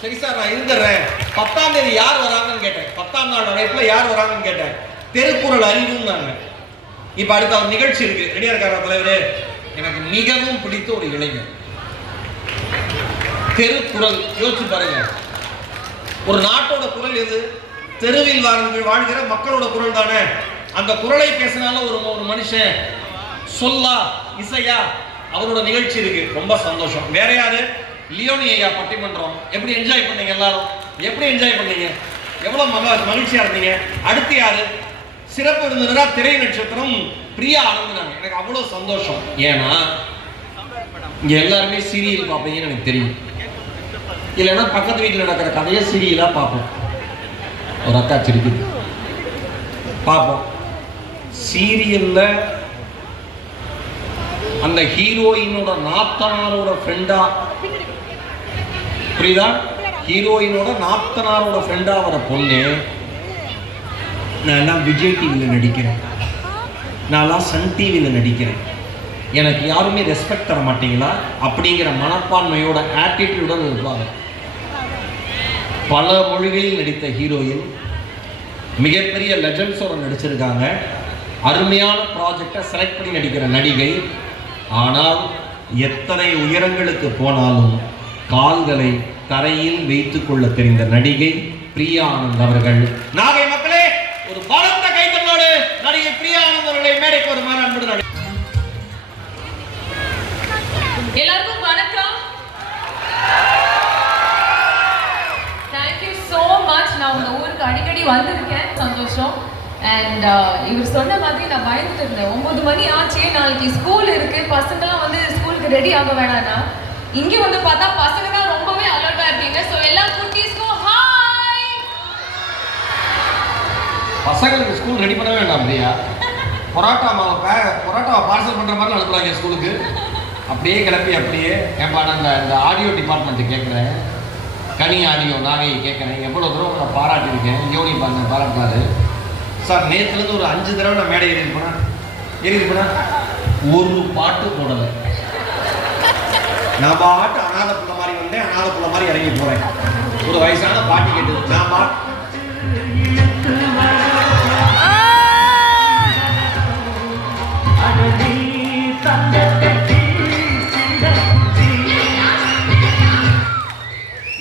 சரி சார் நான் இருந்துடுறேன் பத்தாம் தேதி யார் வராங்கன்னு கேட்டேன். பத்தாம் நாள் அழைப்புல யார் வராங்கன்னு கேட்டேன். திருக்குறள் அறிவுன்னாங்க. இப்போ அடுத்த ஒரு நிகழ்ச்சி இருக்கு. ரெடியா இருக்காரா தலைவரே? எனக்கு மிகவும் பிடித்த ஒரு இளைஞர். தெருக்குறள். யோசிச்சு பாருங்க. ஒரு நாட்டோட குரல் எது? தெருவில் வாழ்கிற வாழ்கிற மக்களோட குரல் தானே. அந்த குரலை பேசினால ஒரு ஒரு மனுஷன் சொல்லா இசையா அவரோட நிகழ்ச்சி இருக்கு. ரொம்ப சந்தோஷம். வேற யாரு? லியோனி ஐயா பட்டிமன்றம். எப்படி என்ஜாய் பண்ணீங்க எல்லாரும்? எப்படி என்ஜாய் பண்ணீங்க? எவ்வளவு மக மகிழ்ச்சியாக இருந்தீங்க? அடுத்து யாரு? சிறப்பு விருந்தினரா திரை நட்சத்திரம் பிரியா ஆனந்தனாங்க எனக்கு அவ்வளோ சந்தோஷம். ஏன்னா இங்கே எல்லாருமே சீரியல் பார்ப்பீங்கன்னு எனக்கு தெரியும். இல்லைன்னா பக்கத்து வீட்டில் நடக்கிற கதையை சீரியலாக பார்ப்போம். ஒரு அக்கா சிரிக்கு பார்ப்போம். சீரியல்ல அந்த ஹீரோயினோட நாத்தனாரோட ஃப்ரெண்டாக புரியுதா? ஹீரோயினோட நாத்தனாரோட ஃப்ரெண்டாக வர பொண்ணு நான் எல்லாம் விஜய் டிவியில் நடிக்கிறேன். நான்லாம் சன் டிவியில் நடிக்கிறேன். எனக்கு யாருமே ரெஸ்பெக்ட் தர மாட்டீங்களா? அப்படிங்கிற மனப்பான்மையோட ஆட்டிடியூடன் இருப்பாங்க. பல மொழிகளில் நடித்த ஹீரோயின் மிகப்பெரிய லெஜண்ட்ஸோட நடிச்சிருக்காங்க. அருமையான ப்ராஜெக்டை செலக்ட் பண்ணி நடிக்கிற நடிகை. ஆனால் எத்தனை உயரங்களுக்கு போனாலும் கால்களை தரையில் வைத்துக் கொள்ள தெரிந்த நடிகை பிரியா ஆனந்த் அவர்கள் நாகை மக்களே ஒரு பலத்த கைத்தலோடு நடிகை பிரியானந்த் அவர்களை மேடைக்கு வருமாறு அன்புடன் எல்லாருக்கும் வணக்கம். தேங்க்யூ ஸோ மச் நான் உங்க ஊருக்கு அடிக்கடி வந்திருக்கேன். சந்தோஷம். அண்ட் uh, இவர் சொன்ன மாதிரி நான் பயந்துட்டு இருந்தேன். ஒன்பது மணி ஆச்சு. நாளைக்கு ஸ்கூல் இருக்கு. பசங்களாம் வந்து ஸ்கூலுக்கு ரெடி ஆக வேணாம்னா. இங்க வந்து பார்த்தா பசங்க தான் ரொம்பவே அலர்ட்டா இருக்கீங்க. சோ எல்லா குட்டீஸ்க்கும் ஹாய் பசங்களுக்கு ஸ்கூல் ரெடி பண்ணவே வேண்டாம் பிரியா. பொராட்டா மாவை பொராட்டாவை பார்சல் பண்ற மாதிரி அனுப்புறாங்க ஸ்கூலுக்கு அப்படியே கிளப்பி அப்படியே. ஏன்பா நான் இந்த இந்த ஆடியோ டிபார்ட்மெண்ட்டு கேட்குறேன் கனி ஆடியோ நாகை கேட்குறேன் எவ்வளோ தூரம் உங்களை பாராட்டியிருக்கேன். யோனி பண்ண பாராட்டுறாரு. சார் நேற்றுலேருந்து ஒரு அஞ்சு தடவை நான் மேடை ஏறி போனேன் ஏறி போனேன் ஒரு பாட்டு போடலை. நான் பாட்டு அனாத புள்ள மாதிரி வந்தேன் அனாத புள்ள மாதிரி இறங்கி போறேன். ஒரு வயசான பாட்டு கேட்டது நான் பாட்டு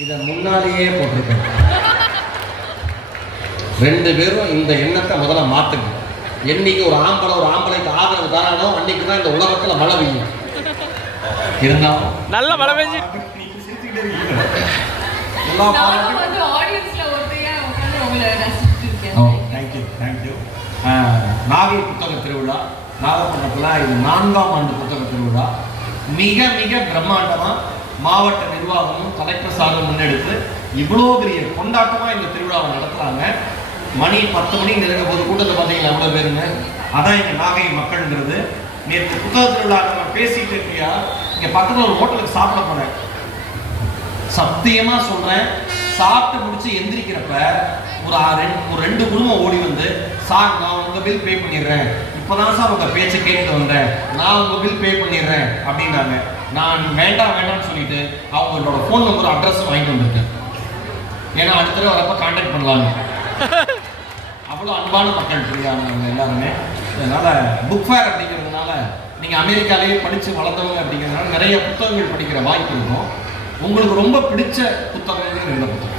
இதை முன்னாலேயே போட்டிருக்கேன். ரெண்டு பேரும் இந்த எண்ணத்தை முதல்ல மாத்துங்க. என்னைக்கு ஒரு ஆம்பளை ஒரு ஆம்பளைக்கு ஆதரவு தரானோ அன்னைக்கு தான் இந்த உலகத்தில் மழை பெய்யும். இருந்தாலும் நல்ல மழை பெஞ்சு. நாகை புத்தக திருவிழா. நாகப்பட்டினத்தில் இது நான்காம் ஆண்டு புத்தக திருவிழா. மிக மிக பிரம்மாண்டமா மாவட்ட நிர்வாகமும் கலெக்டர் சாரும் முன்னெடுத்து இவ்வளோ பெரிய கொண்டாட்டமா இந்த திருவிழாவை நடத்துறாங்க. மணி பத்து மணி நெருங்க போது கூட்டத்தை பார்த்தீங்களா? எவ்வளோ பேருங்க. அதான் இங்க நாகை மக்கள்ங்கிறது. நேற்று புத்தக திருவிழா நம்ம பேசிட்டு இருக்கியா? இங்கே பக்கத்தில் ஒரு ஹோட்டலுக்கு சாப்பிட போனேன் சத்தியமாக சொல்கிறேன் சாப்பிட்டு முடிச்சு எந்திரிக்கிறப்ப ஒரு ரெண்டு ஒரு ரெண்டு குடும்பம் ஓடி வந்து சார் நான் உங்கள் பில் பே பண்ணிடுறேன். இப்போதான் சார் உங்கள் பேச்சை கேட்டு வந்தேன். நான் உங்கள் பில் பே பண்ணிடுறேன். அப்படின்னாங்க. நான் வேண்டாம் வேண்டாம்னு சொல்லிட்டு அவங்களோட ஃபோன் நம்பர் அட்ரஸும் வாங்கிட்டு வந்திருக்கேன். ஏன்னா அடுத்த தடவை வரப்ப கான்டாக்ட் பண்ணலாங்க அவ்வளோ அன்பான மக்கள் புரியாதவங்க எல்லாருமே. அதனால் புக் ஃபேர் அப்படிங்கிறதுனால நீங்கள் அமெரிக்காலேயே படித்து வளர்ந்தவங்க அப்படிங்கிறதுனால நிறைய புத்தகங்கள் படிக்கிற வாய்ப்பு இருக்கும். உங்களுக்கு ரொம்ப பிடிச்ச புத்தகங்கள் என்ன புத்தகம்?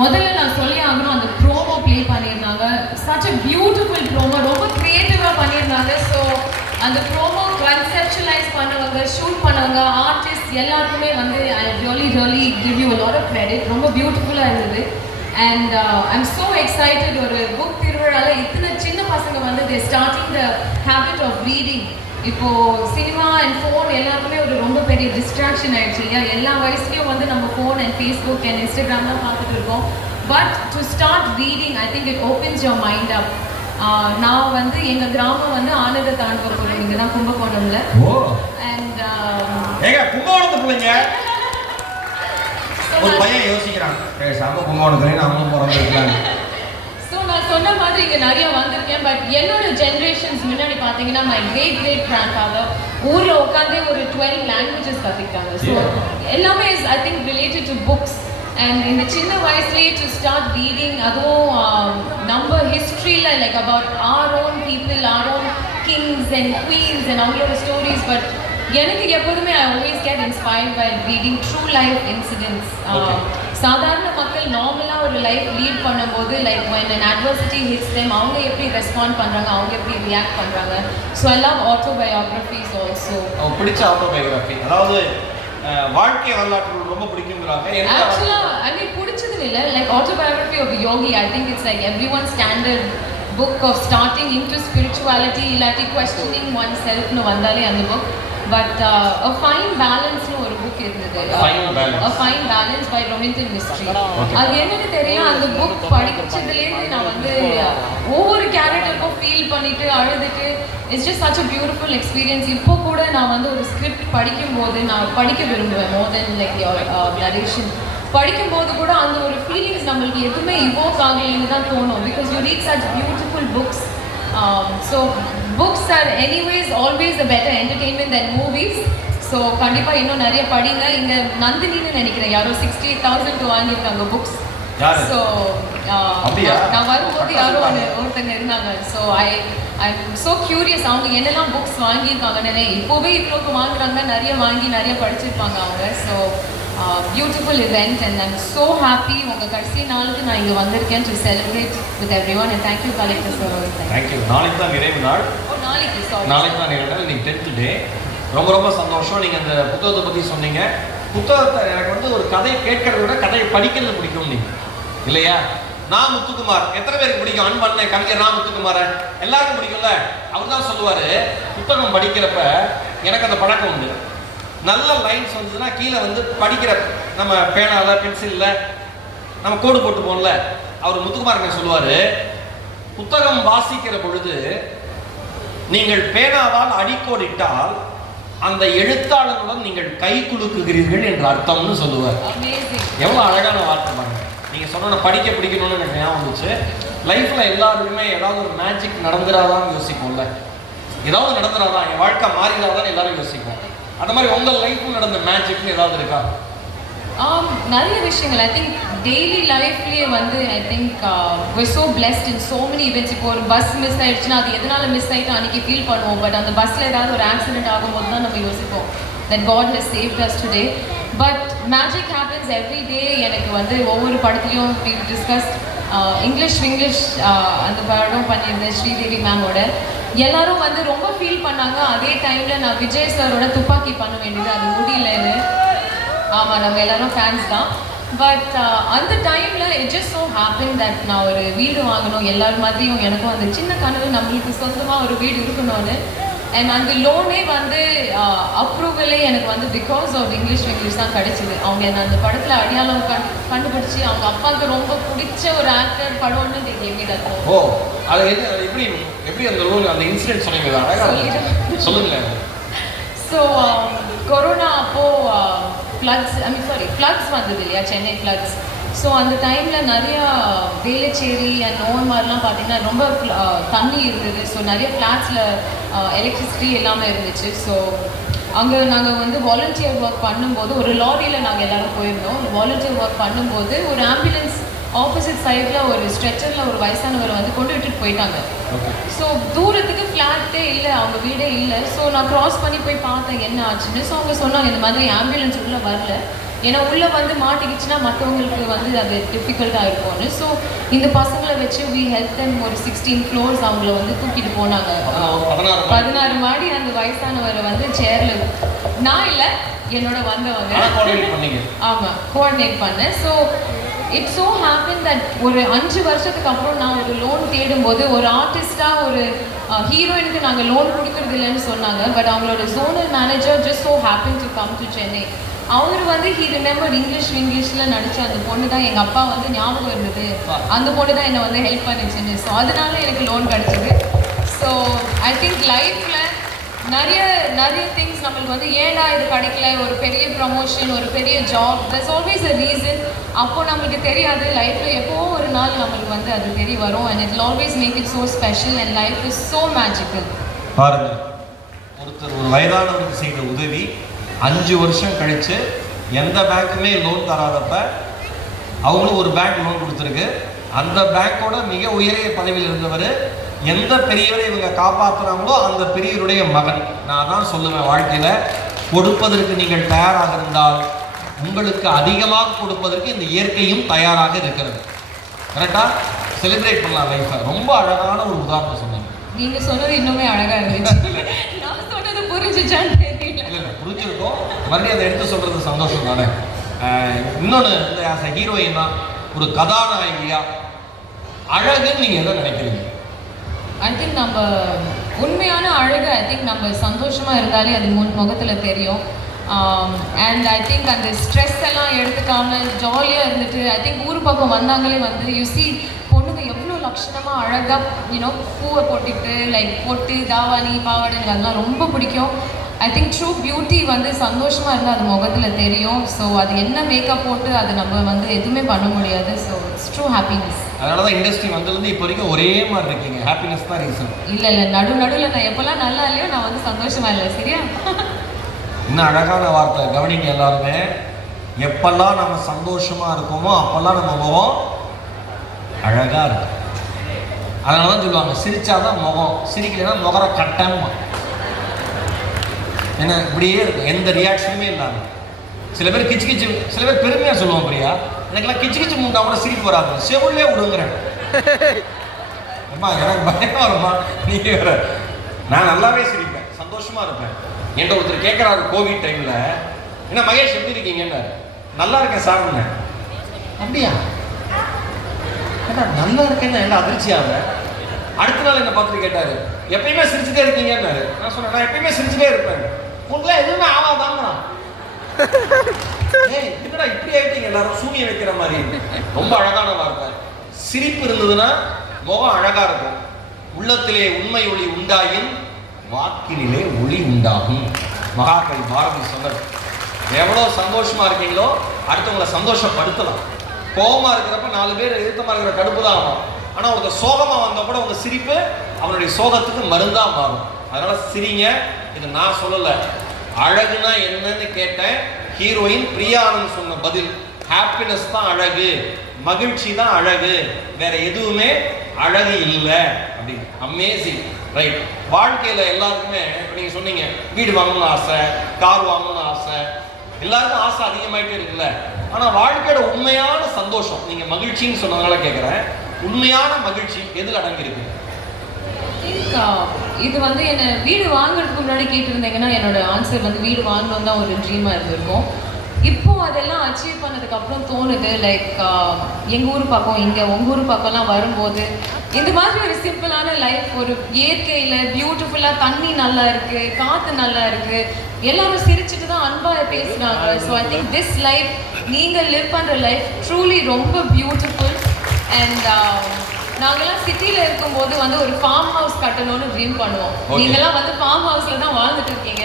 முதல்ல நான் சொல்லி ஆகணும் அந்த ப்ரோமோ ப்ளே பண்ணியிருந்தாங்க. சச் அ பியூட்டிஃபுல் ப்ரோமோ ரொம்ப க்ரியேட்டிவாக பண்ணியிருந்தாங்க. ஸோ அந்த ப்ரோமோ கன்செப்ஷுவலைஸ் பண்ணவங்க ஷூட் பண்ணவங்க ஆர்டிஸ்ட் எல்லாருக்குமே வந்து I really really give you lot of credit ரொம்ப பியூட்டிஃபுல்லாக இருந்தது. And I am so excited ஒரு புக் திருவிழால இத்தனை சின்ன பசங்க வந்து they starting the habit of reading இப்போ சினிமா அண்ட் ஃபோன் எல்லாருக்குமே ஒரு ரொம்ப பெரிய டிஸ்ட்ராக்ஷன் ஆயிடுச்சு இல்லையா? எல்லா வயசுலயும் வந்து நம்ம phone and Facebook and Instagram தான் பார்த்துட்டு இருக்கோம். But to start reading I think it opens your mind up நான் வந்து எங்க கிராமம் வந்து ஆனந்த தாண்டவபுரம் இங்கே தான் கும்பகோணம்ல. அண்ட் கும்பகோணத்து பிள்ளைங்க. ஒரு பையன் யோசிக்கிறான். பேசாம கும்பகோணத்துல நம்மளும் பிறந்திருக்கலாம் ஸோ நான் சொன்ன மாதிரி இங்கே நிறைய வந்திருக்கேன் பட் என்னோட ஜென்ரேஷன்ஸ் முன்னாடி பார்த்தீங்கன்னா my great great grandfather ஊரில் உட்காந்தே ஒரு டுவெல் லாங்குவேஜஸ் கற்றுக்கிட்டாங்க ஸோ எல்லாமே is I think related to books and இந்த சின்ன வயசுலேயே டு ஸ்டார்ட் ரீடிங் அதுவும் um, நம்ம ஹிஸ்ட்ரியில் like about our own people our own kings and queens and அவங்களோட ஸ்டோரிஸ் பட் எனக்கு எப்போதுமே I always get inspired by reading true life incidents. சாதாரண மக்கள் நார்மலாக ஒரு லைஃப் லீட் பண்ணும்போது like when an adversity hits them அவங்க எப்படி ரெஸ்பாண்ட் பண்ணுறாங்க அவங்க எப்படி ரியாக்ட் பண்ணுறாங்க so I love autobiographies also பிடிச்ச ஆட்டோபயோகிராஃபி அதாவது வாழ்க்கை வரலாற்று ரொம்ப பிடிக்குங்கிறாங்க. எந்த ஆக்சுவலா ஐ மீன் இல்ல like autobiography of yogi I think it's like every one standard book of starting in to spirituality இல்லாட்டி கொஸ்டினிங் ஒன் செல்ஃப்னு வந்தாலே அந்த புக் பட் அ ஃபைன் பேலன்ஸ்னு ஒரு புக் இருந்தது. Fine Balance. A fine balance by Rohinton Mistry. அது என்னன்னு தெரியும். அந்த புக் படிச்சதுலேருந்து நான் வந்து ஒவ்வொரு கேரக்டருக்கும் ஃபீல் பண்ணிட்டு அழுதுட்டு it's just such a beautiful experience இப்போ கூட நான் வந்து ஒரு ஸ்கிரிப்ட் படிக்கும்போது நான் படிக்க விரும்புவேன் மோர் தென் லைக் நரேஷன் படிக்கும்போது கூட அந்த ஒரு ஃபீலிங்ஸ் நம்மளுக்கு எதுவுமே இவோக் ஆகலைன்னு தான் தோணும் because you read such beautiful books so books are anyways always a better entertainment than movies so கண்டிப்பாக இன்னும் நிறைய படிங்க. இங்கே நந்தினின்னு நினைக்கிறேன். யாரோ சிக்ஸ்டி தௌசண்ட் வாங்கியிருக்காங்க புக்ஸ்? ஸோ? நான் வரும்போது யாரோ ஒரு ஒருத்தங்க இருந்தாங்க. So I I so curious அவங்க என்னெல்லாம் புக்ஸ் வாங்கியிருக்காங்கன்னு இப்போவே இவ்வளோக்கு வாங்குறாங்க நிறைய வாங்கி நிறைய படிச்சிருப்பாங்க அவங்க. So beautiful event and I'm so happy உங்கள் கடைசி நாளுக்கு நான் இங்கே வந்திருக்கேன் to celebrate with everyone and thank you collector sir thank you நாளைக்கு தான் நிறைவு நாள். ஓ நாளைக்கு சாரி நாளைக்கு தான் நிறைவு நாள். இன்னைக்கு டென்த் டே ரொம்ப ரொம்ப சந்தோஷம். நீங்கள் அந்த புத்தகத்தை பற்றி சொன்னீங்க. புத்தகத்தை எனக்கு வந்து ஒரு கதை கேட்கறத விட கதையை படிக்கிறது பிடிக்கும் நீங்க இல்லையா? நான் முத்துக்குமார். எத்தனை பேருக்கு பிடிக்கும்? அன்பண்ண கவிஞர் நான் முத்துக்குமார் எல்லாருக்கும் பிடிக்கும்ல? அவர் தான் சொல்லுவார் புத்தகம் படிக்கிறப்ப எனக்கு அந்த பழக்கம் உண்டு. நல்ல லைன்ஸ் வந்ததுன்னா கீழே வந்து படிக்கிற நம்ம பேனால பென்சில்ல நம்ம கோடு போட்டு போகல அவர் முத்துக்குமார் சொல்லுவார் புத்தகம் வாசிக்கிற பொழுது நீங்கள் பேனாவால் அடிக்கோடிட்டால் அந்த எழுத்தாளருடன் நீங்கள் கை குலுக்குகிறீர்கள் என்ற அர்த்தம்னு சொல்லுவார். எவ்வளோ அழகான வார்த்தை பாருங்க. நீங்க சொன்ன படிக்க பிடிக்கணும்னு எனக்கு ஞாபகம் வந்துச்சு. லைஃப்ல எல்லாருக்குமே ஏதாவது ஒரு மேஜிக் நடந்துடாதான்னு யோசிப்போம்ல. ஏதாவது நடந்துடாதான் என் வாழ்க்கை மாறிடாதான் எல்லாரும் யோசிப்போம். அந்த மாதிரி உங்க லைஃப்ல நடந்த மேஜிக்னு ஏதாவது இருக்கா? ஆம் நிறைய விஷயங்கள். ஐ திங்க் டெய்லி லைஃப்லேயே வந்து I think we so blessed in so many events இப்போ ஒரு பஸ் மிஸ் ஆயிடுச்சுன்னா அது எதனால மிஸ் ஆகிட்டு அன்னைக்கு ஃபீல் பண்ணுவோம். பட் அந்த பஸ்ஸில் ஏதாவது ஒரு ஆக்சிடென்ட் ஆகும்போது தான் நம்ம யோசிப்போம் that God has save us today but magic happens every day எனக்கு வந்து ஒவ்வொரு படத்துலையும் டிஸ்கஸ் இங்கிலீஷ் இங்கிலீஷ் அந்த படம் பண்ணியிருந்தேன் ஸ்ரீதேவி மேமோட எல்லாரும் வந்து ரொம்ப ஃபீல் பண்ணாங்க. அதே டைமில் நான் விஜய் சாரோட துப்பாக்கி பண்ண வேண்டியது அது முடியலன்னு. ஆமாம் நம்ம எல்லாரும் ஃபேன்ஸ் தான். பட் அந்த டைமில் it just so happen that நான் ஒரு வீடு வாங்கணும். எல்லார் மாதிரியும் எனக்கும் அந்த சின்ன கனவு நம்மளுக்கு சொந்தமாக ஒரு வீடு இருக்கணும்னு அண்ட் அந்த லோனே வந்து அப்ரூவலே எனக்கு வந்து பிகாஸ் ஆஃப் இங்கிலீஷ் இங்கிலீஷ் தான் கிடைச்சிது. அவங்க என்ன அந்த படத்தில் அடையாளம் கண் கண்டுபிடிச்சி அவங்க அப்பாவுக்கு ரொம்ப பிடிச்ச ஒரு ஆக்டர் படம்னு கேள்வி தருவோம் ஓ அது என்ன எப்படி எப்படி அந்த லோன் அந்த இன்சிடென்ட் சொன்னீங்க. சொல்லுங்களேன். ஸோ கொரோனா அப்போ floods I mean sorry floods வந்தது இல்லையா? சென்னை ஃப்ளட்ஸ் ஸோ அந்த டைமில் நிறையா வேலைச்சேரி அண்ட் நோன் மாதிரிலாம் பார்த்தீங்கன்னா ரொம்ப தண்ணி இருந்தது. ஸோ நிறைய ஃப்ளாட்ஸில் எலக்ட்ரிசிட்டி எல்லாமே இருந்துச்சு. ஸோ அங்கே நாங்கள் வந்து வாலண்டியர் ஒர்க் பண்ணும்போது ஒரு லாரியில் நாங்கள் எல்லாரும் போயிருந்தோம். வாலண்டியர் ஒர்க் பண்ணும்போது ஒரு ஆம்புலன்ஸ் ஆப்போசிட் சைடில் ஒரு ஸ்ட்ரெச்சரில் ஒரு வயசானவரை வந்து கொண்டு விட்டுட்டு போயிட்டாங்க. ஸோ தூரத்துக்கு ஃப்ளாட்டே இல்லை அவங்க வீடே இல்லை. ஸோ நான் க்ராஸ் பண்ணி போய் பார்த்தேன் என்ன ஆச்சுன்னு. ஸோ அவங்க சொன்னாங்க இந்த மாதிரி ஆம்புலன்ஸ் உள்ளே வரல. ஏன்னா உள்ளே வந்து மாட்டிக்கிச்சுன்னா மற்றவங்களுக்கு வந்து அது டிஃபிகல்ட்டாக இருக்கும்னு. ஸோ இந்த பசங்களை வச்சு வி ஹெல்ப் தெம் ஒரு சிக்ஸ்டீன் ஃப்ளோர்ஸ் அவங்கள வந்து தூக்கிட்டு போனாங்க. பதினாறு மாடி. அந்த வயசானவரை வந்து சேரில் நான் இல்லை என்னோட வந்தவங்க. ஆமாம் கோஆர்டினேட் பண்ணேன். So it's so happen that ஒரு அஞ்சு வருஷத்துக்கு அப்புறம் நான் ஒரு லோன் தேடும்போது ஒரு ஆர்டிஸ்டாக ஒரு ஹீரோயினுக்கு நாங்கள் லோன் கொடுக்கறது இல்லைன்னு சொன்னாங்க. பட் அவங்களோட zonal manager just so happen to come to Chennai அவர் வந்து ஹி ரிமெம்பர் இங்கிலீஷ் இங்கிலீஷில் நடித்த அந்த பொண்ணு தான் எங்கள் அப்பா வந்து ஞாபகம் இருந்தது அந்த பொண்ணு தான் என்னை வந்து ஹெல்ப் பண்ணிச்சுன்னு. ஸோ அதனால எனக்கு லோன் கிடச்சிது. ஸோ ஐ திங்க் லைஃப்பில் நிறைய நிறைய திங்ஸ் நம்மளுக்கு வந்து ஏன்டா இது கிடைக்கல? ஒரு பெரிய ப்ரமோஷன் ஒரு பெரிய job that's always a reason அப்போது நம்மளுக்கு தெரியாது. லைஃப்பில் எப்போ ஒரு நாள் நம்மளுக்கு வந்து அது தெரிய வரும். And it always make it so special and life is so magical பாருங்க. ஒருத்தர் ஒரு வயதானவருக்கு செய்த உதவி அஞ்சு வருஷம் கழித்து எந்த பேங்க்குமே லோன் தராதப்ப அவங்களும் ஒரு பேங்க் லோன் கொடுத்துருக்கு. அந்த பேங்க்கோட மிக உயரிய பதவியில் இருந்தவர் எந்த பெரியவரை இவங்க காப்பாற்றுறாங்களோ அந்த பெரியவருடைய மகன். நான் தான் சொல்லுவேன் வாழ்க்கையில் கொடுப்பதற்கு நீங்கள் தயாராக இருந்தால் உங்களுக்கு அதிகமாக கொடுப்பதற்கு இந்த இயற்கையும் தயாராக இருக்கிறது. கரெக்டா செலிப்ரேட் பண்ணலாம் லைஃப்பை ரொம்ப அழகான ஒரு உதாரணம் சொன்னீங்க. நீங்க சொன்னது இன்னுமே அழகா இருந்துச்சு. நான் சொன்னது புரிஞ்சுச்சான்னு இருக்கும். மறுபடியும் அதை எடுத்து சொல்றது சந்தோஷம் தானே? இன்னொன்று இந்த ஆஸ் ஹீரோயின் தான் ஒரு கதாநாயகியா? அழகுன்னு நீங்கள் எதை நினைக்கிறீங்க? ஐ திங்க் நம்ம உண்மையான அழகு ஐ திங்க் நம்ம சந்தோஷமா இருந்தாலே அது முன் முகத்துல தெரியும். அண்ட் ஐ திங்க் அந்த ஸ்ட்ரெஸ் எல்லாம் எடுத்துக்காம ஜாலியாக இருந்துட்டு ஐ திங்க் ஊர் பக்கம் வந்தாங்களே வந்து யூ சி பொண்ணுங்க எவ்வளோ லட்சணமாக அழகாக யூனோ பூவை போட்டுக்கிட்டு லைக் பொட்டு தாவாணி பாவாடைங்க அதெல்லாம் ரொம்ப பிடிக்கும். ஐ திங்க் ட்ரூ பியூட்டி வந்து சந்தோஷமாக இருந்தால் அது முகத்தில் தெரியும். ஸோ அது என்ன மேக்கப் போட்டு அது நம்ம வந்து எதுவுமே பண்ண முடியாது. ஸோ இட்ஸ் ட்ரூ ஹாப்பினஸ் அதனால தான் இண்டஸ்ட்ரி வந்ததுலேருந்து இப்போ வரைக்கும் ஒரே மாதிரி இருக்கீங்க. ஹாப்பினஸ் தான் ரீசன் இல்ல இல்ல நடு நடுவுல நான் எப்பெல்லாம் நல்லா இல்லையோ நான் வந்து சந்தோஷமா இல்லை சரியா? இன்னும் அழகான வார்த்தை. கவனிங்க எல்லாருமே. எப்பெல்லாம் நம்ம சந்தோஷமா இருக்கோமோ அப்பெல்லாம் நம்ம முகம் அழகா இருக்கும். அதனால தான் சொல்லுவாங்க சிரிச்சாதான் முகம். சிரிக்கலைன்னா முகர கட்டமா ஏன்னா இப்படியே இருக்கும். எந்த ரியாக்ஷனுமே இல்லாமல் சில பேர் கிச்சு கிச்சு சில பேர் பெருமையாக சொல்லுவோம் பிரியா. எனக்குலாம் கிச்சு கிச்சு முண்டா கூட சிரிப்பு வராது செவிலே விடுங்கிறேன். அம்மா எனக்கு பயமாக வருமா நீ வேற. நான் நல்லாவே சிரிப்பேன். சந்தோஷமா இருப்பேன். என்கிட்ட ஒருத்தர் கேட்குறாரு கோவிட் டைமில் என்ன மகேஷ் எப்படி இருக்கீங்கன்னு? நல்லா இருக்கேன் சாப்பிடுங்க. அப்படியா? ஏன்னா நல்லா இருக்கேன்னு என்ன அதிர்ச்சியாக அடுத்த நாள் என்ன பார்த்துட்டு கேட்டாரு? எப்பயுமே சிரிச்சுட்டே இருக்கீங்கன்னாரு. நான் சொன்னேன் நான் எப்பயுமே சிரிச்சுட்டே இருப்பேன். என்னடா இப்படி ஆயிட்டீங்க? எல்லாரும் சூனியம் வைக்கிற மாதிரி. ரொம்ப அழகான வார்த்தை. சிரிப்பு இருந்ததுன்னா முகம் அழகா இருக்கும். உள்ளத்திலே உண்மை ஒளி உண்டாயின் வாக்கினிலே ஒளி உண்டாகும். மகாகவி பாரதி சொன்னது. எவ்வளோ சந்தோஷமா இருக்கீங்களோ அடுத்தவங்களை சந்தோஷப்படுத்தலாம். கோபமா இருக்கிறப்ப நாலு பேர் எதிர்த்தமா இருக்கிற கடுப்பு தான் ஆகும். ஆனால் ஒருத்தர் சோகமா வந்தால் கூட உங்க சிரிப்பு அவனுடைய சோகத்துக்கு மருந்தா மாறும். அதனால சிரிங்க. இது நான் சொல்லலை. அழகுனா என்னன்னு கேட்டேன். ஹீரோயின் பிரியானந்த் சொன்ன பதில். ஹாப்பினஸ் தான் அழகு. மகிழ்ச்சி தான் அழகு. வேற எதுவுமே அழகு இல்லை. அப்படின்னு அமேசிங் ரைட் வாழ்க்கையில் எல்லாருக்குமே இப்போ நீங்கள் சொன்னீங்க வீடு வாங்கணும்னு ஆசை கார் வாங்கணும்னு ஆசை. எல்லாருக்கும் ஆசை அதிகமாயிட்டே இருக்குல்ல. ஆனால் வாழ்க்கையோட உண்மையான சந்தோஷம் நீங்கள் மகிழ்ச்சின்னு சொன்னதுனால கேட்குறேன் உண்மையான மகிழ்ச்சி எதில் அடங்கியிருக்கு? Uh, இது வந்து என்னை வீடு வாங்குறதுக்கு முன்னாடி கேட்டிருந்தீங்கன்னா என்னோட ஆன்சர் வந்து வீடு வாங்கணும் தான் ஒரு ட்ரீமாக இருந்திருக்கும். இப்போ அதெல்லாம் அச்சீவ் பண்ணதுக்கு அப்புறம் தோணுது லைக் uh, எங்கள் ஊர் பக்கம் இங்கே உங்கள் ஊர் பக்கம்லாம் வரும்போது இந்த மாதிரி ஒரு சிம்பிளான லைஃப் ஒரு இயற்கையில் பியூட்டிஃபுல்லாக தண்ணி நல்லா இருக்கு காற்று நல்லா இருக்கு எல்லாரும் சிரிச்சுட்டு தான் அன்பாக பேசுகிறாங்க so I think this life நீங்கள் லிவ் பண்ணுற லைஃப் ட்ரூலி ரொம்ப பியூட்டிஃபுல் அண்ட் நாங்கெல்லாம் சிட்டில இருக்கும்போது வந்து ஒரு ஃபார்ம் ஹவுஸ் கட்டணும்னு ட்ரீம் பண்ணுவோம். நீங்கெல்லாம் வந்து ஃபார்ம் ஹவுஸ்ல தான் வாழ்ந்துட்டு இருக்கீங்க.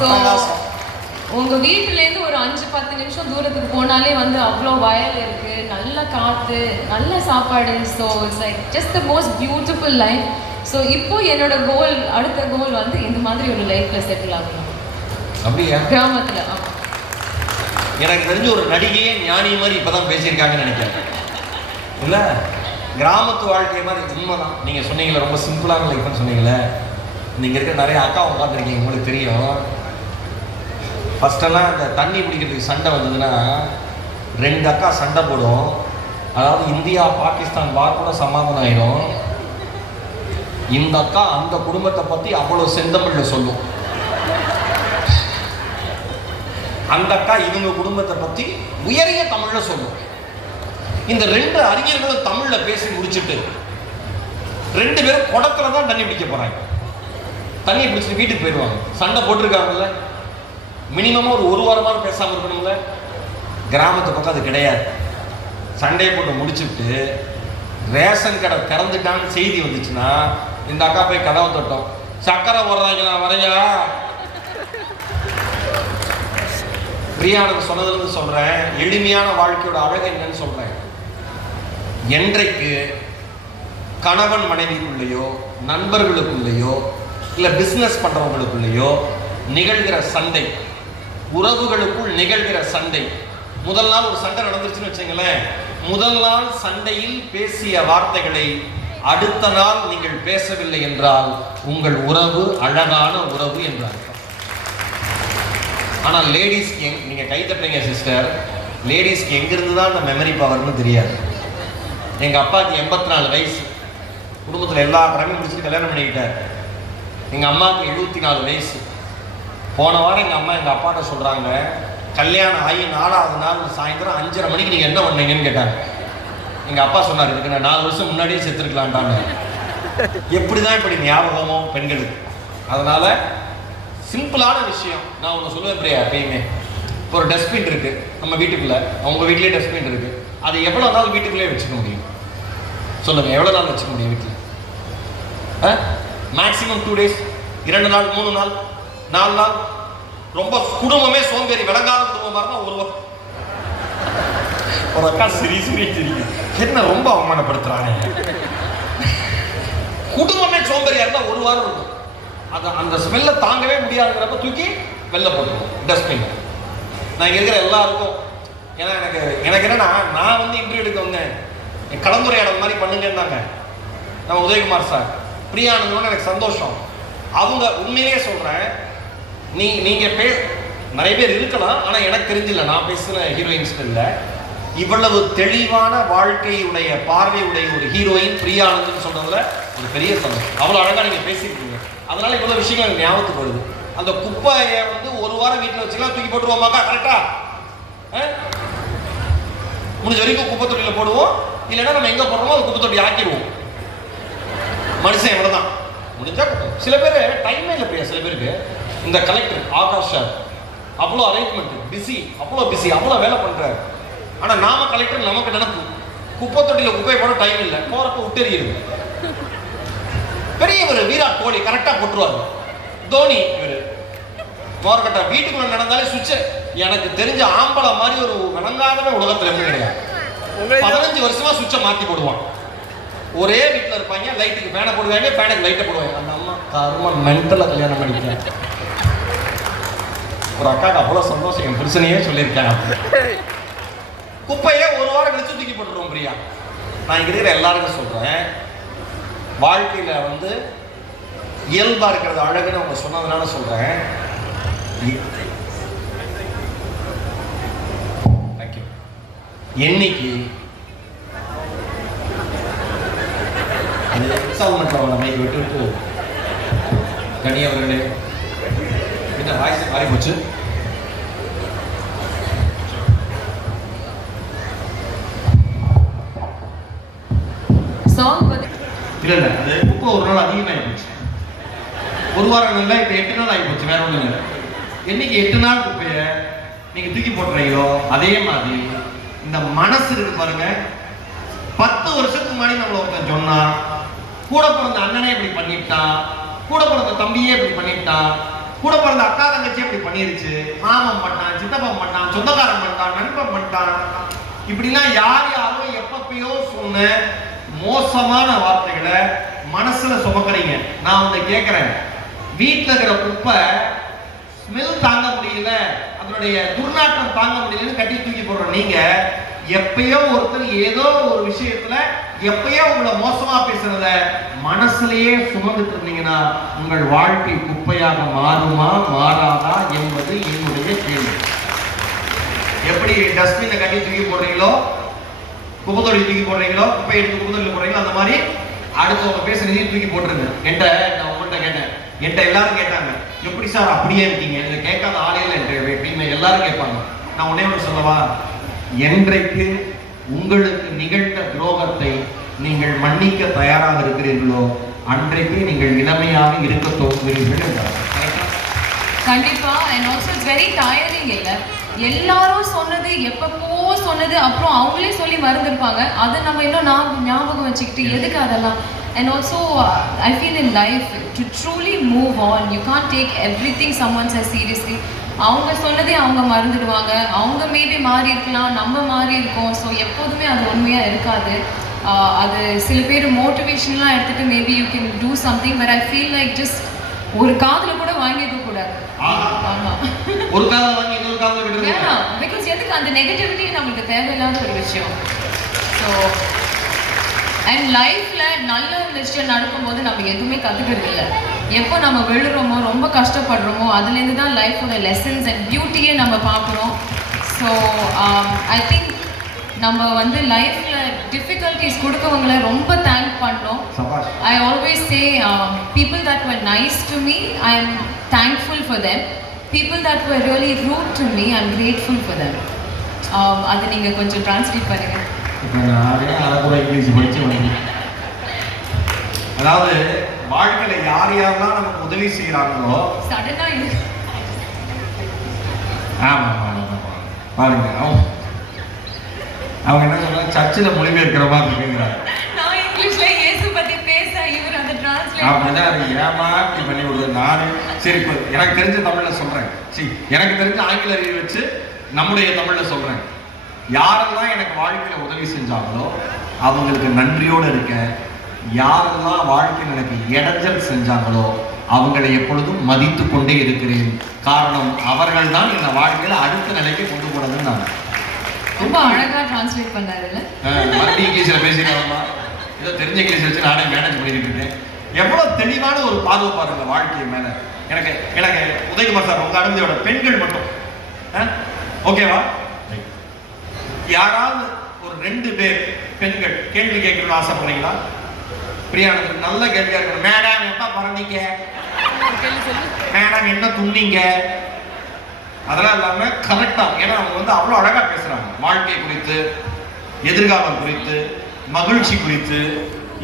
ஸோ. உங்க வீட்டுல இருந்து ஒரு அஞ்சு பத்து நிமிஷம் தூரத்துக்கு போனாலே வந்து அவ்வளோ வயல் இருக்கு நல்ல காத்து நல்ல சாப்பாடு. So it's like just the most beautiful life so இப்போ என்னோட கோல் அடுத்த கோல் வந்து இந்த மாதிரி ஒரு லைஃப்ல செட்டில் ஆகணும். அப்படியா? கிராமத்துல. எனக்கு தெரிஞ்ச ஒரு நடிகையே ஞானி மாதிரி இப்பதான் பேசியிருக்காங்கன்னு நினைக்கிறேன். இல்ல? கிராமத்து வாழ்க்கை மாதிரி உண்மைதான். நீங்கள் சொன்னீங்களே ரொம்ப சிம்பிளான லைஃப்னு சொன்னீங்களே நீங்கள் இருக்க நிறைய அக்கா உட்காந்துருக்கீங்க உங்களுக்கு தெரியும். ஃபஸ்ட்டெல்லாம் இந்த தண்ணி பிடிக்கிறதுக்கு சண்டை வந்ததுன்னா ரெண்டு அக்கா சண்டை போடும். அதாவது இந்தியா பாகிஸ்தான் வார் கூட சமாதானம் ஆயிடும் இந்த அக்கா அந்த குடும்பத்தை பற்றி அவ்வளோ செந்தமிழில் சொல்லும். அந்த அக்கா இவங்க குடும்பத்தை பற்றி உயரிய தமிழில் சொல்லும். இந்த ரெண்டு அறிஞர்களும் தமிழ்ல பேசி முடிச்சிட்டு ரெண்டு பேரும் குடத்துல தான் தண்ணி பிடிக்க போறாங்க. தண்ணி பிடிச்சிட்டு வீட்டுக்கு போயிடுவாங்க. சண்டை போட்டிருக்காங்கல்ல? மினிமம் ஒரு ஒரு வாரமாவது பேசாமல் இருக்கணும்ல? கிராமத்து பக்கம் அது கிடையாது. சண்டையை போட்டு முடிச்சுட்டு ரேஷன் கடை திறந்துட்டான்னு செய்தி வந்துச்சுன்னா இந்த அக்கா போய் கதவை தொட்டோம். சக்கரை போடுறாங்களா வரையா? பிரியானந்த் சொன்னதுலேருந்து சொல்கிறேன் எளிமையான வாழ்க்கையோட அழகு என்னன்னு சொல்கிறேன் என்றைக்கு கணவன் மனைவிக்குள்ளேயோ நண்பர்களுக்குள்ளேயோ இல்லை பிஸ்னஸ் பண்ணுறவங்களுக்குள்ளேயோ நிகழ்கிற சண்டை உறவுகளுக்குள் நிகழ்கிற சண்டை முதல் நாள் ஒரு சண்டை நடந்துருச்சுன்னு வச்சுங்களேன் முதல் நாள் சண்டையில் பேசிய வார்த்தைகளை அடுத்த நாள் நீங்கள் பேசவில்லை என்றால் உங்கள் உறவு அழகான உறவு என்று அர்த்தம். ஆனால் லேடிஸ்க்கு எங் நீங்கள் கை தட்டுறீங்க சிஸ்டர் லேடிஸ்க்கு எங்கிருந்து தான் அந்த மெமரி பவர்னு தெரியாது. எங்கள் அப்பாவுக்கு எண்பத்தி நாலு வயசு. குடும்பத்தில் எல்லா கடமையும் முடிச்சுட்டு கல்யாணம் பண்ணிக்கிட்டார். எங்கள் அம்மாவுக்கு எழுபத்தி நாலு வயசு. போன வாரம் எங்கள் அம்மா எங்கள் அப்பாட்ட சொல்கிறாங்க கல்யாணம் ஆகி நாலாவது நாள் சாயந்தரம் அஞ்சரை மணிக்கு நீங்கள் என்ன பண்ணீங்கன்னு கேட்டாங்க. எங்கள் அப்பா சொன்னார் இதுக்கு நான் நாலு வருஷம் முன்னாடியே செத்துருக்கலான்டான்னு எப்படி தான் இப்படி ஞாபகமோ பெண்களுக்கு. அதனால் சிம்பிளான விஷயம். நான் ஒன்று சொல்லுவேன் பிரியா எப்பயுமே. இப்போ ஒரு டஸ்ட்பின் இருக்குது நம்ம வீட்டுக்குள்ளே அவங்க வீட்லேயே டஸ்ட்பின் இருக்குது அது எவ்வளோ நாள் வீட்டுக்குள்ளே வச்சுக்க முடியும்? சொல்லுங்கள் எவ்வளோ நாள் வச்சுக்க முடியும் வீட்டில் மேக்ஸிமம் டூ டேஸ் இரண்டு நாள் மூணு நாள் நாலு நாள். ரொம்ப குடும்பமே சோம்பேறி விளங்காத குடும்பமாக இருந்தால் ஒரு ஒரு அக்கா சிரி சிரி சிரிக்கு என்ன ரொம்ப அவமானப்படுத்துறாங்க குடும்பமே சோம்பேறியா இருந்தால் ஒரு வாரம் இருக்கும். அது அந்த ஸ்மெல்லை தாங்கவே முடியாதுங்கிறப்ப தூக்கி வெளில போட்டுருவோம் டஸ்ட்பின் நான் இங்கே இருக்கிற எல்லாருக்கும் ஏன்னா எனக்கு எனக்கு என்னன்னா நான் வந்து இன்டர்வியூ எடுக்க வந்தேன். கலந்துரையாடல் மாதிரி பண்ணுங்கன்னாங்க. நம்ம உதயகுமார் சார். பிரியானந்தோட எனக்கு சந்தோஷம். அவங்க உண்மையிலேயே சொல்கிறேன் நீ நீங்கள் பே நிறைய பேர் இருக்கலாம் ஆனால் எனக்கு தெரிஞ்சில்ல நான் பேசுன ஹீரோயின்ஸ் இல்லை. இவ்வளவு தெளிவான வாழ்க்கையுடைய பார்வையுடைய ஒரு ஹீரோயின் பிரியானந்துன்னு சொன்னதில் ஒரு பெரிய சந்தோஷம். அவ்வளோ அழகாக நீங்கள் பேசியிருக்கீங்க. அதனால் இவ்வளோ விஷயங்கள் எனக்கு ஞாபகத்துக்கு வருது. அந்த குப்பையை வந்து ஒரு வாரம் வீட்டில் வச்சுக்கலாம் தூக்கி போட்டுருவோமாக்கா? கரெக்டாக முடிஞ்ச வரைக்கும் குப்பை தொட்டியில போடுவோம். இல்லைன்னா நம்ம எங்க போடுறோமோ அது குப்பை தொட்டி ஆக்கிடுவோம். மனுஷன் எவ்வளவுதான் முடிஞ்சா குப்பை. சில பேர் டைமே இல்லை பிரியா சில பேருக்கு. இந்த கலெக்டர் ஆகாஷ் அவ்வளோ அரேஞ்ச்மெண்ட் பிஸி அவ்வளோ பிஸி அவ்வளோ வேலை பண்றாரு. ஆனால் நாம கலெக்டர் நமக்கு நினைப்பு. குப்பை தொட்டியில குப்பையை போட டைம் இல்லை. போறப்ப விட்டெறியுது பெரியவர் விராட் கோலி கரெக்டாக போட்டுருவாரு. தோனி மோர்கட்டா வீட்டுக்குள்ள நடந்தாலே சுவிட்ச். எனக்கு தெரிஞ்ச ஆம்பளை மாதிரி ஒரு விளங்காதவன் உலகத்துல எதுவும் கிடையாது. பதினஞ்சு வருஷமா சுவிட்சை மாத்தி போடுவான். ஒரே வீட்டில் இருப்பாங்க லைட்டுக்கு ஃபேனை போடுவாங்க ஃபேனுக்கு லைட்டை போடுவாங்க. அந்த அம்மா கரும மென்டலாக கல்யாணம் பண்ணிக்கிறேன் ஒரு அக்காக்கு அவ்வளோ சந்தோஷம் என் புருஷனையே சொல்லியிருக்கேன். குப்பையே ஒரு வாரம் கழிச்சு தூக்கி போட்டுருவோம் பிரியா. நான் இங்க இருக்கிற எல்லாருக்கும் சொல்றேன். வாழ்க்கையில வந்து இயல்பா இருக்கிறது அழகுன்னு அவங்க சொன்னதுனால you. என்னைக்கு? மைக் விட்டு விட்டு கனி அவர்களே. என்ன வாய்ஸ் மாறி போச்சு? சாங் வந்து இல்ல இல்ல அது குப்பை ஒரு நாள் அதிகமாகி போச்சு. ஒரு வாரம் இல்லை இப்போ எட்டு நாள் ஆகி போச்சு வேற ஒன்றும் இல்லை. என்னைக்கு எட்டு நாள் குப்பையை நீங்க தூக்கி போட்டுறீங்களோ அதே மாதிரி இந்த மனசு இருக்கு பாருங்க. பத்து வருஷத்துக்கு முன்னாடி நம்மளை ஒருத்தன் சொன்னா கூட பிறந்த அண்ணனே இப்படி பண்ணிட்டான் கூட பிறந்த தம்பியே இப்படி பண்ணிட்டான் கூட பிறந்த அக்கா தங்கச்சி இப்படி பண்ணிருச்சு. மாமன் பண்ணான் சித்தப்பன் பண்ணான் சொந்தக்காரன் பண்ணிட்டான் நண்பன் பண்ணிட்டான். இப்படிலாம் யார் யாரோ எப்பப்பயோ சொன்ன மோசமான வார்த்தைகளை மனசுல சுமக்கிறீங்க. நான் உங்களை கேட்கிறேன் வீட்டுல இருக்கிற குப்பை ஸ்மெல் தாங்க முடியல அதனுடைய துர்நாற்றம் தாங்க முடியலன்னு கட்டி தூக்கி போடுற நீங்க எப்பயோ ஒருத்தர் ஏதோ ஒரு விஷயத்துல எப்பயோ உங்களை மோசமா பேசுறத மனசுலயே சுமந்துட்டு இருந்தீங்கன்னா உங்கள் வாழ்க்கை குப்பையாக மாறுமா மாறாதா என்பது என்னுடைய கேள்வி. எப்படி டஸ்ட்பினை கட்டி தூக்கி போடுறீங்களோ குப்பை தூக்கி போடுறீங்களோ குப்பை எடுத்து குப்பை போடுறீங்களோ அந்த மாதிரி அடுத்தவங்க பேசுறதையும் தூக்கி போட்டுருங்க. என்கிட்ட நான் உங்கள்கிட்ட கேட்டேன். என்கிட்ட எல்லாரும் கேட்டாங்க. எப்படி சார்? அப்படியே இருக்கீங்க. இதை கேட்காத ஆளே இல்லை என்று எப்படின்னு எல்லாரும் கேட்பாங்க. நான் உடனே ஒன்று சொல்லவா? என்றைக்கு உங்களுக்கு நிகழ்ந்த துரோகத்தை நீங்கள் மன்னிக்க தயாராக இருக்கிறீர்களோ அன்றைக்கு நீங்கள் இளமையாக இருக்க துவங்குகிறீர்கள் என்றார்? கண்டிப்பா. And also it's very tiring இல்ல. எல்லாரும் சொன்னது எப்பப்போ சொன்னது அப்புறம் அவங்களே சொல்லி மறந்துருப்பாங்க. அதை நம்ம இன்னும் ஞாபகம் ஞாபகம் வச்சுக்கிட்டு எதுக்கு அதெல்லாம்? Also I feel in life to truly move on you can take everything someone sir seriously அவங்க சொன்னதே அவங்க மறந்துடுவாங்க. அவங்க மேபி மாறி இருக்கலாம் நம்ம மாறி இருக்கோம். ஸோ எப்போதுமே அது உண்மையா இருக்காது. ஆஹ் அது சில பேர் மோட்டிவேஷன்லாம் எடுத்துட்டு maybe you can do something but I feel like just ஒரு காதுல கூட வாங்கிக்க கூடாது. ஆஹா. ஆமா. ஒரு காதல வாங்கி இன்னொரு காதல விடுறது வேணாம் பிகாஸ் எதுக்கு அந்த நெகட்டிவிட்டி நமக்கு தேவையில்லாத ஒரு விஷயம்? ஸோ அண்ட் லைஃப்ல நல்ல விஷயம் நடக்கும்போது நம்ம எதுவுமே கத்துக்கிறது இல்லை எப்போ நம்ம விழுறோமோ ரொம்ப கஷ்டப்படுறோமோ அதுலேருந்து தான் லைஃபோட லெசன்ஸ் அண்ட் பியூட்டியே நம்ம பார்க்குறோம். ஸோ ஐ திங்க் நம்ம வந்து லைஃப்ல டிஃபிகல்ட்டிஸ் கொடுக்கவங்கள ரொம்ப தேங்க் பண்ணோம் I always say um, people that were nice to me, I'm thankful for them. People that were really rude to me, I'm grateful for them. Um, அதை நீங்கள் கொஞ்சம் translate பண்ணுங்க. இப்போ நானே அரைக்குறை இங்கிலீஷ் படிச்சு வந்தேன் அதாவது வாழ்க்கையில யார் யாரெல்லாம் நமக்கு உதவி செய்யறாங்களோ சடனாக இது. ஆமா ஆமா, ஆமா, ஆமா. பாருங்க அவங்க அவங்க என்ன சொல்றாங்க? சர்ச்சில் மொழிபெயர்க்கிற மாதிரி இருக்குங்கிறாங்க. அப்படிதான் இப்படி பண்ணி விடுது நானு சரி இப்போ எனக்கு தெரிஞ்ச தமிழ்ல சொல்றேன். சரி எனக்கு தெரிஞ்ச ஆங்கில அறிவை வச்சு நம்முடைய தமிழ்ல சொல்றேன். யாரெல்லாம் எனக்கு வாழ்க்கையில உதவி செஞ்சாங்களோ அவங்களுக்கு நன்றியோடு இருக்க யாரெல்லாம் வாழ்க்கையில் எனக்கு இடைஞ்சல் செஞ்சாங்களோ அவங்களை எப்பொழுதும் மதித்து கொண்டே இருக்கிறேன். காரணம் அவர்கள் தான் இந்த வாழ்க்கையில அடுத்த நிலைக்கு கொண்டு போனதுன்னு நான் ரொம்ப அழகா டிரான்ஸ்லேட் பண்ணாருல்ல? மறுபடியும் இங்கிலீஷ்ல பேசினாங்கம்மா ஏதோ தெரிஞ்ச இங்கிலீஷ் வச்சு நானே மேனேஜ் பண்ணிட்டு இருக்கேன். எவ்வளவு தெளிவான ஒரு பார்வை பாருங்க வாழ்க்கை மேல. எனக்கு எனக்கு உதயகுமார் சார் உங்க அனுமதியோட பெண்கள் மட்டும்? ஓகேவா யாராவது ஒரு ரெண்டு பேர் பெண்கள் கேள்வி கேட்கணும்னு ஆசைப்படுறீங்களா? பிரியானது நல்ல கேள்வியா இருக்கணும். மேடம் எப்ப பிறந்தீங்க மேடம் என்ன துண்ணீங்க? அதெல்லாம் இல்லாம கரெக்டா ஏன்னா அவங்க வந்து அவ்வளவு அழகா பேசுறாங்க. வாழ்க்கை குறித்து எதிர்காலம் குறித்து மகிழ்ச்சி குறித்து.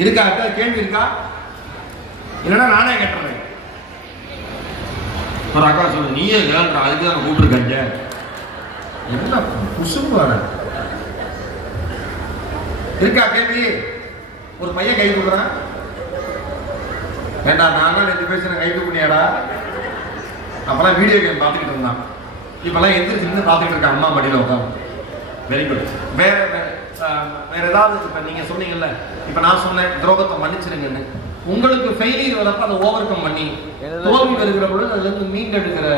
இருக்கா இருக்கா? கேள்வி இருக்கா? இல்லைன்னா நானே கேட்டுறேன். ஒரு அக்கா சொல்லு நீயே கேள்ற அதுக்கு தான் கூப்பிட்டுருக்கீங்க? என்ன குசும்பு வர? இருக்கா கேள்வி? ஒரு பையன் கை கொடுக்குறான் வேண்டாம் நான் தான் ரெண்டு பேசுறேன் கை தூக்குனியாடா அப்பெல்லாம் வீடியோ கேம் பார்த்துக்கிட்டு இருந்தான். இப்பெல்லாம் எந்திரிச்சு நின்று பார்த்துக்கிட்டு இருக்க அம்மா மடியில் உட்காந்து வெரி குட் வேற வேற ஏதாவது இப்போ நீங்கள் சொன்னீங்கல்ல இப்போ நான் சொன்னேன் துரோகத்தை மன்னிச்சிருங்கன்னு. உங்களுக்கு ஃபெயிலியர் வரப்ப அதை ஓவர் கம் பண்ணி தோல்வி வருகிற பொழுது அதுலேருந்து மீண்டெடுக்கிற